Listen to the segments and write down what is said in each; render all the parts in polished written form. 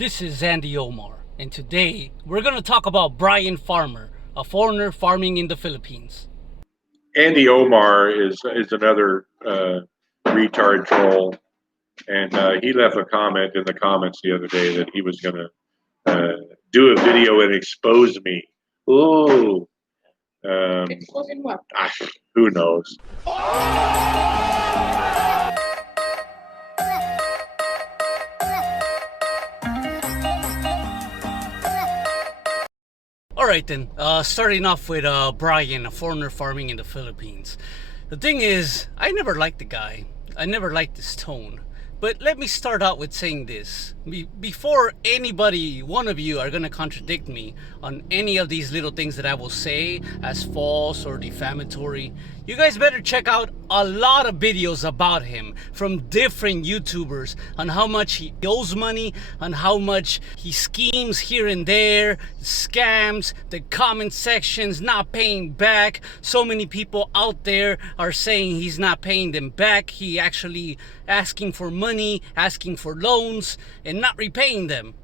This is Andy Omar, and today we're going to talk about Brian Farmer, a foreigner farming in the Philippines. Andy Omar is another retard troll, and he left a comment in the comments the other day that he was going to do a video and expose me. Ooh, Exposing what? who knows? Alright then, starting off with Brian, a foreigner farming in the Philippines. The thing is, I never liked the guy. I never liked his tone. But let me start out with saying this. Before anybody, one of you, are going to contradict me on any of these little things that I will say as false or defamatory, you guys better check out a lot of videos about him from different YouTubers on how much he owes money, on how much he schemes here and there, scams, the comment sections not paying back. So many people out there are saying he's not paying them back. He actually asking for money, asking for loans, and not repaying them.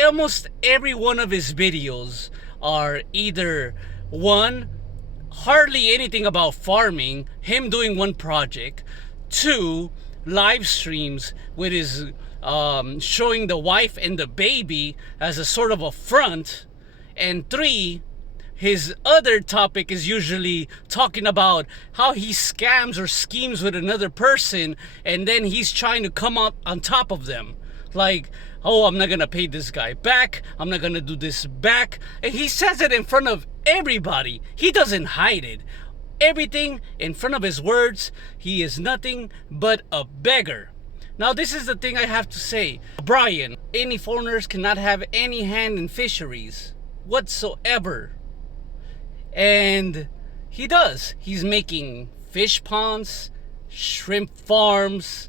Almost every one of his videos are either one, hardly anything about farming, him doing one project, two, live streams with his showing the wife and the baby as a sort of a front, and three, his other topic is usually talking about how he scams or schemes with another person, and then he's trying to come out on top of them. Like, oh, I'm not gonna pay this guy back, I'm not gonna do this back. And he says it in front of everybody. He doesn't hide it. Everything in front of his words, he is nothing but a beggar. Now, this is the thing I have to say. Brian, any foreigners cannot have any hand in fisheries whatsoever. And he does. He's making fish ponds, shrimp farms.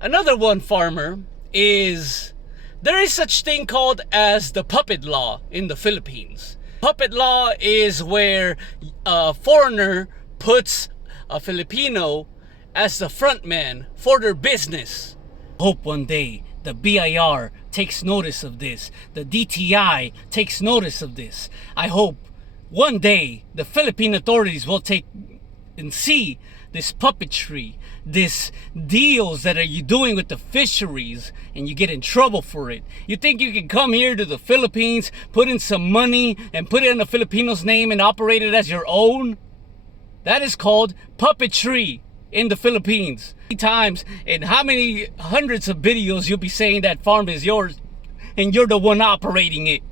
Another one farmer is, there is such thing called as the puppet law in the Philippines. Puppet law is where a foreigner puts a Filipino as the front man for their business. Hope one day the BIR takes notice of this. The DTI takes notice of this. I hope one day the Philippine authorities will take and see this puppetry, this deals that are you doing with the fisheries, and you get in trouble for it. You think you can come here to the Philippines, put in some money and put it in a Filipino's name and operate it as your own? That is called puppetry in the Philippines. Times, and how many hundreds of videos you'll be saying that farm is yours and you're the one operating it.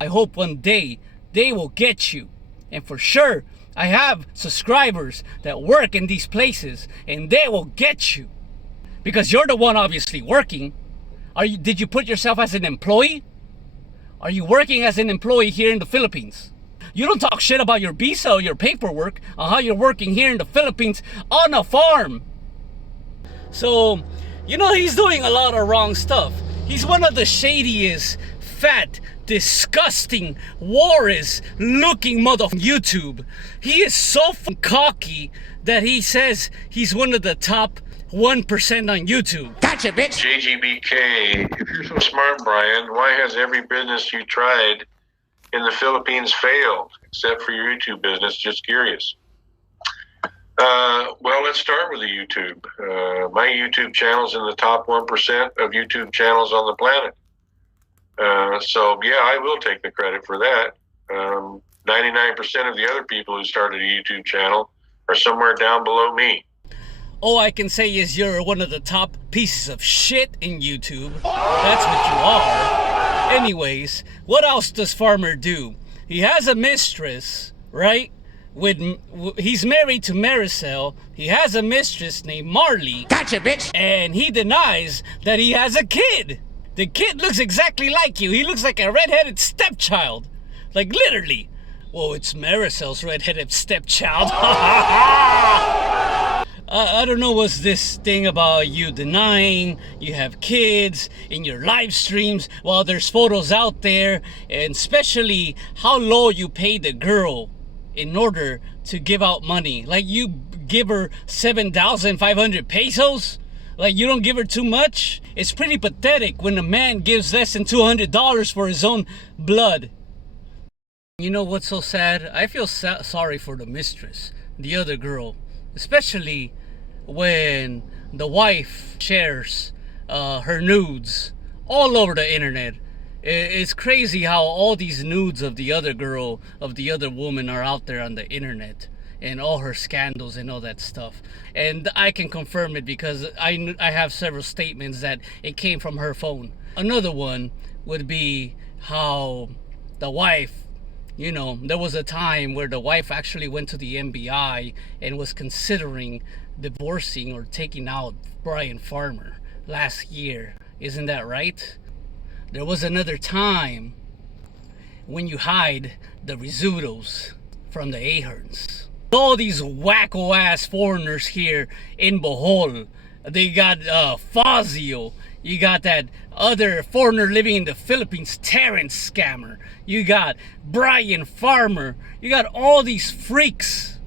I hope one day they will get you. And for sure, I have subscribers that work in these places, and they will get you. Because you're the one obviously working. Did you put yourself as an employee? Are you working as an employee here in the Philippines? You don't talk shit about your visa or your paperwork on how you're working here in the Philippines on a farm. So, he's doing a lot of wrong stuff. He's one of the shadiest, fat, disgusting, Warris looking mother on YouTube. He is so cocky that he says he's one of the top 1% on YouTube. Gotcha, bitch. JGBK, if you're so smart, Brian, why has every business you tried in the Philippines failed, except for your YouTube business? Just curious. Well, let's start with the YouTube. My YouTube channel's in the top 1% of YouTube channels on the planet. So, yeah, I will take the credit for that. 99% of the other people who started a YouTube channel are somewhere down below me. All I can say is you're one of the top pieces of shit in YouTube. That's what you are. Anyways, what else does Farmer do? He has a mistress, right? He's married to Maricel. He has a mistress named Marley. Gotcha, bitch. And he denies that he has a kid. The kid looks exactly like you. He looks like a redheaded stepchild. Like, literally. Well, it's Maricel's redheaded stepchild. I don't know what's this thing about you denying you have kids in your live streams while there's photos out there, and especially how low you pay the girl in order to give out money. Like, you give her 7,500 pesos? Like, you don't give her too much? It's pretty pathetic when a man gives less than $200 for his own blood. You know what's so sad? I feel sorry for the mistress, the other girl, especially when the wife shares her nudes all over the internet. It's crazy how all these nudes of the other girl, of the other woman, are out there on the internet, and all her scandals and all that stuff. And I can confirm it because I have several statements that it came from her phone. Another one would be how the wife, you know, there was a time where the wife actually went to the MBI and was considering divorcing or taking out Brian Farmer last year. Isn't that right? There was another time when you hide the Rizzutos from the Aherns. All these wacko ass foreigners here in Bohol. They got Fazio. You got that other foreigner living in the Philippines, Terrence Scammer. You got Brian Farmer. You got all these freaks.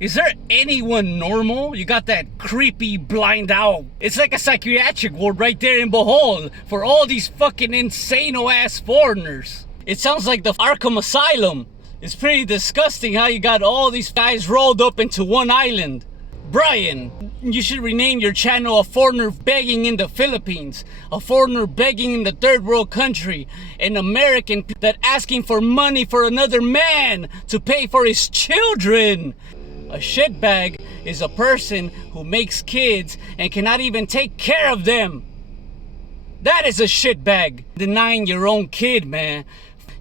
Is there anyone normal? You got that creepy blind owl. It's like a psychiatric ward right there in Bohol for all these fucking insano ass foreigners. It sounds like the Arkham Asylum. It's pretty disgusting how you got all these guys rolled up into one island. Brian, you should rename your channel A Foreigner Begging in the Philippines, A Foreigner Begging in the Third World Country, an American that asking for money for another man to pay for his children. A shitbag is a person who makes kids and cannot even take care of them. That is a shitbag. Denying your own kid, man.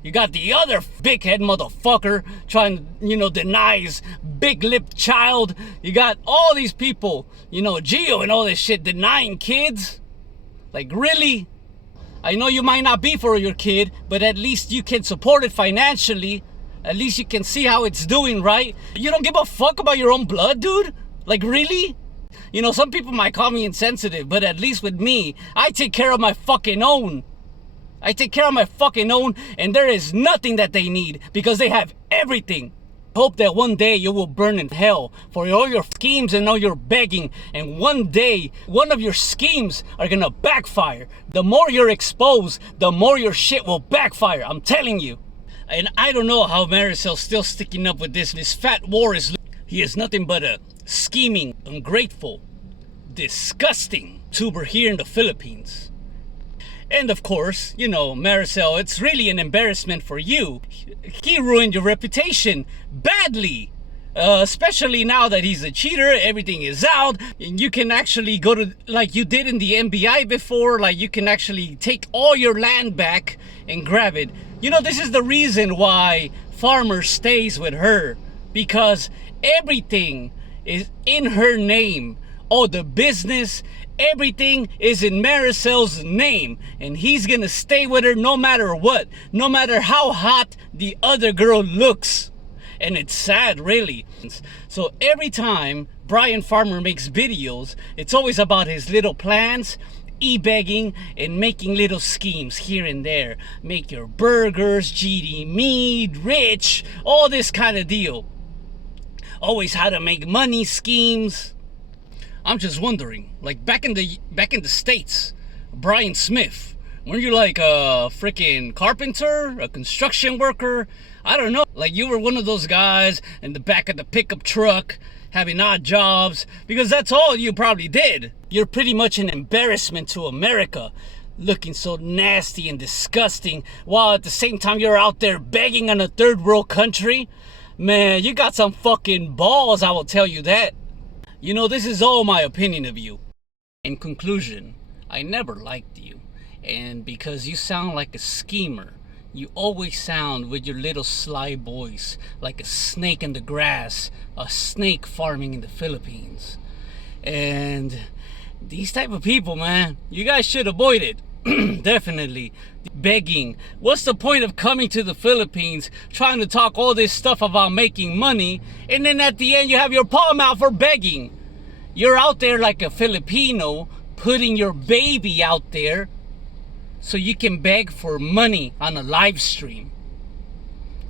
You got the other big head motherfucker trying to, deny his big lipped child. You got all these people, Gio and all this shit denying kids. Like, really? I know you might not be for your kid, but at least you can support it financially. At least you can see how it's doing, right? You don't give a fuck about your own blood, dude? Like, really? Some people might call me insensitive, but at least with me, I take care of my fucking own. I take care of my fucking own, and there is nothing that they need because they have everything. Hope that one day you will burn in hell for all your schemes and all your begging, and one day one of your schemes are gonna backfire. The more you're exposed, the more your shit will backfire. I'm telling you. And I don't know how Maricel's still sticking up with this. This fat war he is nothing but a scheming, ungrateful, disgusting tuber here in the Philippines. And of course, Maricel, it's really an embarrassment for you. He ruined your reputation badly. Especially now that he's a cheater, everything is out, and you can actually go to, like you did in the MBI before, like you can actually take all your land back and grab it. This is the reason why Farmer stays with her, because everything is in her name. All the business, everything is in Maricel's name, and he's gonna stay with her no matter what, no matter how hot the other girl looks. And it's sad, really. So every time Brian Farmer makes videos, it's always about his little plans, e-begging, and making little schemes here and there. Make your burgers, GD meat, rich, all this kind of deal. Always how to make money schemes. I'm just wondering, like back in the States, Brian Smith, weren't you like a freaking carpenter, a construction worker? I don't know, like you were one of those guys in the back of the pickup truck having odd jobs, because that's all you probably did. You're pretty much an embarrassment to America, looking so nasty and disgusting, while at the same time you're out there begging on a third world country. Man, you got some fucking balls, I will tell you that. This is all my opinion of you. In conclusion, I never liked you, and because you sound like a schemer, you always sound with your little sly voice like a snake in the grass, a snake farming in the Philippines. And these type of people, man, you guys should avoid it. Definitely. Begging. What's the point of coming to the Philippines trying to talk all this stuff about making money, and then at the end you have your palm out for begging? You're out there like a Filipino putting your baby out there so you can beg for money on a live stream.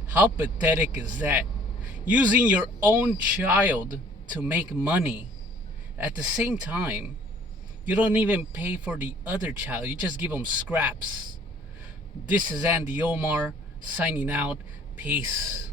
How pathetic is that? Using your own child to make money. At the same time, You don't even pay for the other child. You just give them scraps. This is Andy Omar signing out. Peace.